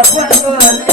cuando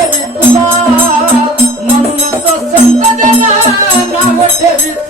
ठेवित منن تو سنت ده نا